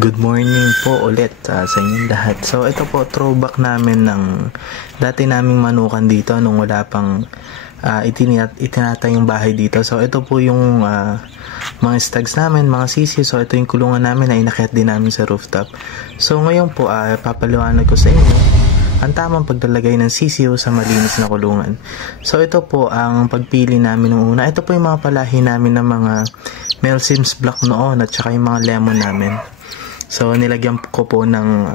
Good morning po ulit sa inyong lahat. So ito po throwback namin ng dati naming manukan dito nung wala pang itinatay yung bahay dito. So ito po yung mga stags namin, mga sisiyo. So ito yung kulungan namin na inakyat din namin sa rooftop. So ngayon po papaliwanag ko sa inyo ang tamang paglalagay ng sisiyo sa malinis na kulungan. So ito po ang pagpili namin ng una. Ito po yung mga palahi namin ng mga Melsim's Black noon at saka yung mga lemon namin. So nilagyan ko po ng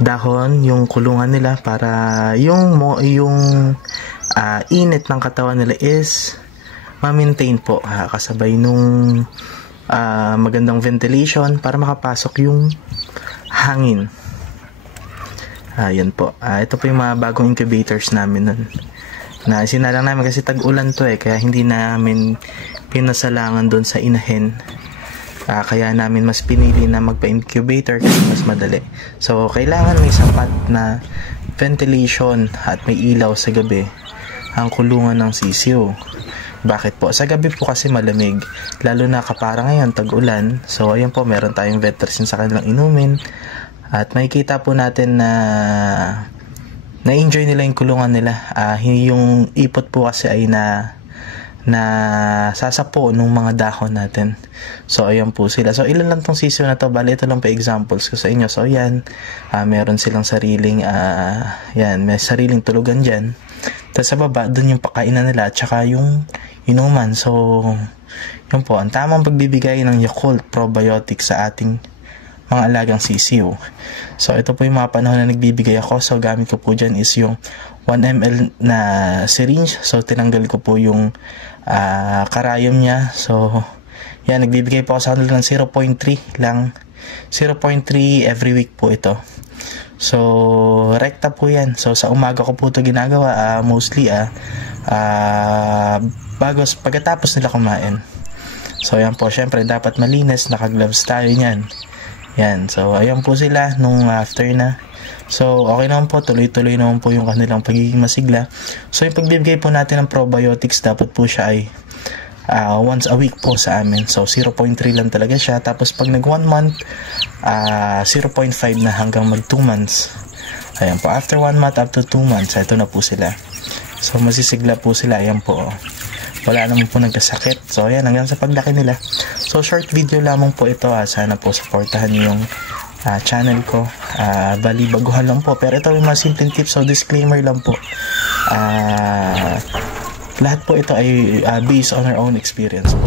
dahon yung kulungan nila para yung init ng katawan nila is ma-maintain po kasabay nung magandang ventilation para makapasok yung hangin. Yan po. Ito po yung mga bagong incubators namin nun. Na sinalang namin kasi tag-ulan to kaya hindi namin pinasalangan doon sa inahin. Kaya namin mas pinili na magpa-incubator kasi mas madali. So, kailangan may sapat na ventilation at may ilaw sa gabi ang kulungan ng sisiyo. Bakit po? Sa gabi po kasi malamig. Lalo na kapara ngayon, tag-ulan. So, ayan po, meron tayong veterans sa kanilang inumin. At makikita po natin na na-enjoy nila yung kulungan nila. Yung ipot po kasi ay na sasapo nung mga dahon natin. So ayan po sila. So ilan lang tong sisiyo na to, bali ito lang pa examples ko sa inyo. So ayan, meron silang sariling may sariling tulugan dyan. Tapos sa baba dun yung pakainan nila at saka yung inuman. So yun po, ang tamang pagbibigay ng Yakult probiotic sa ating mga alagang sisiyo. So ito po yung mga panahon na nagbibigay ako. So gamit ko po dyan is yung 1 ml na syringe. So tinanggal ko po yung karayom niya. So yan, nagbibigay po ako sa kanila ng 0.3 lang. 0.3 every week po ito. So rekta po yan. So sa umaga ko po ito ginagawa mostly pagkatapos nila kumain. So yan po, syempre dapat malinis, naka-gloves tayo niyan. Yan, so ayan po sila nung after na. So okay naman po, tuloy-tuloy naman po yung kanilang pagiging masigla. So yung pagbibigay po natin ng probiotics, dapat po siya ay once a week po sa amin. So 0.3 lang talaga siya. Tapos pag nag 1 month, 0.5 na hanggang mag 2 months. Ayan po, after 1 month up to 2 months, ito na po sila. So masisigla po sila, ayan po. Wala naman po nagkasakit. So ayan, hanggang sa paglaki nila. So short video lamang po ito. Sana po supportahan niyo yung channel ko. Bali baguhan lang po. Pero ito yung mga simple tips. So disclaimer lang po. Lahat po ito ay based on our own experience po.